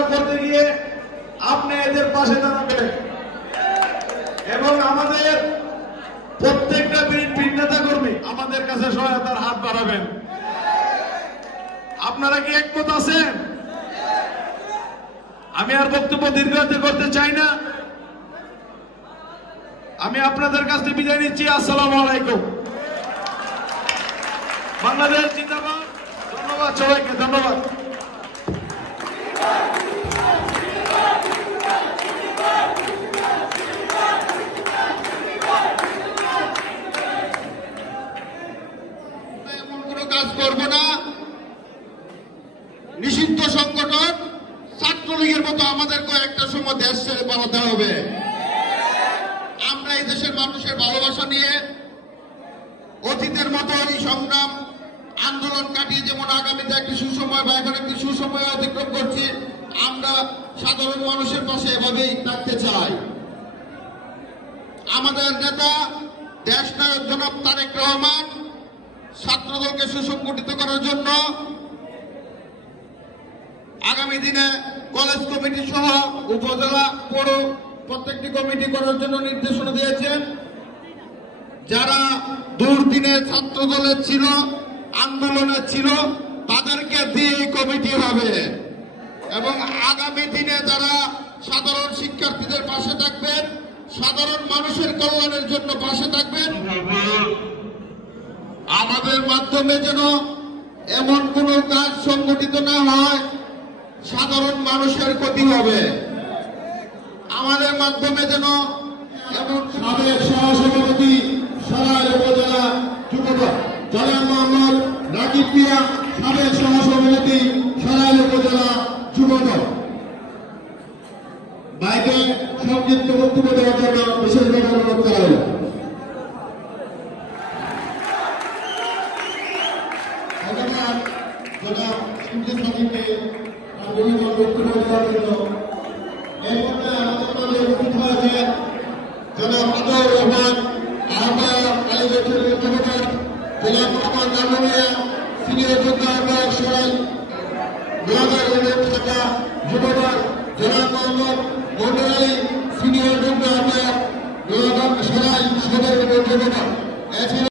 পরিচালনা করতে গিয়ে আপনি এদের পাশে দাঁড়াবেন এবং আমাদের প্রত্যেকটা বিএনপির নেতা কর্মী আমাদের কাছে সহায়তার হাত বাড়াবেন। আপনারা কি একমত আছেন? আমি আর বক্তব্য দীর্ঘায়িত করতে চাই না। আমি আপনাদের কাছ থেকে বিদায় নিচ্ছি। আসসালামু আলাইকুম। বাংলাদেশ জিন্দাবাদ। ধন্যবাদ সবাইকে, ধন্যবাদ। এমন কোনো কাজ করবো না। নিষিদ্ধ সংগঠন ছাত্রলীগের মতো আমাদেরকে একটা সময় দেশ ছেড়ে পালাতে হবে। আমরা এই দেশের মানুষের ভালোবাসা নিয়ে অতীতের মতো এই সংগ্রাম আন্দোলন কাটিয়ে যেমন আগামীতে একটি সুসময় বা এখন একটি সুসময় অতিক্রম করছি, আমরা সাধারণ মানুষের পাশে এভাবেই থাকতে চাই। আমাদের নেতা দেশ নায়ক জনাব তারেক রহমান ছাত্রদলকে সুসংগঠিত করার জন্য আগামী দিনে কলেজ কমিটি সহ উপজেলা পৌর প্রত্যেকটি কমিটি করার জন্য নির্দেশনা দিয়েছেন। যারা দুর্দিনে ছাত্র দলের ছিল, আন্দোলনে ছিল, তাদেরকে দিয়ে কমিটি হবে এবং আগামী দিনে যারা সাধারণ শিক্ষার্থীদের পাশে থাকবেন, সাধারণ মানুষের কল্যাণের জন্য পাশে থাকবেন, আমাদের মাধ্যমে যেন এমন কোনো কাজ সংগঠিত না হয় সাধারণ মানুষের ক্ষতি হবে। আমাদের মাধ্যমে যেন এমন সাবেক সহসভাপতি সরাইল উপজেলা যুবদল জনাব মোহাম্মদ রাকিব মিয়া, সাবেক সহসভাপতি সরাইল উপজেলা যুবদল, বাইকে সংক্ষিপ্ত বক্তব্য দেওয়ার জন্য বিশেষভাবে অনুরোধ করা হল। জনাব সঞ্জিত সাদিককে বক্তব্য দেওয়ার জন্য এই পর্যায়ে আমাদের মাঝে উপস্থিত হয়েছেন জনাব আদর রহমান আহ্বায়ক কালীগঞ্জের কমিটির, জনাব মোহাম্মদ নানুমিয়া সিনিয়র যোদ্ধা আহ্বায়ক সরাইল গোলাঘাট ইউনিয়ন শাখা যুবদল, জনাব মোহাম্মদ মন্ডল আলী সিনিয়র যোদ্ধা আহ্বায়ক গোলাঘাট সরাইল সদর ইউনিয়ন যুবদল।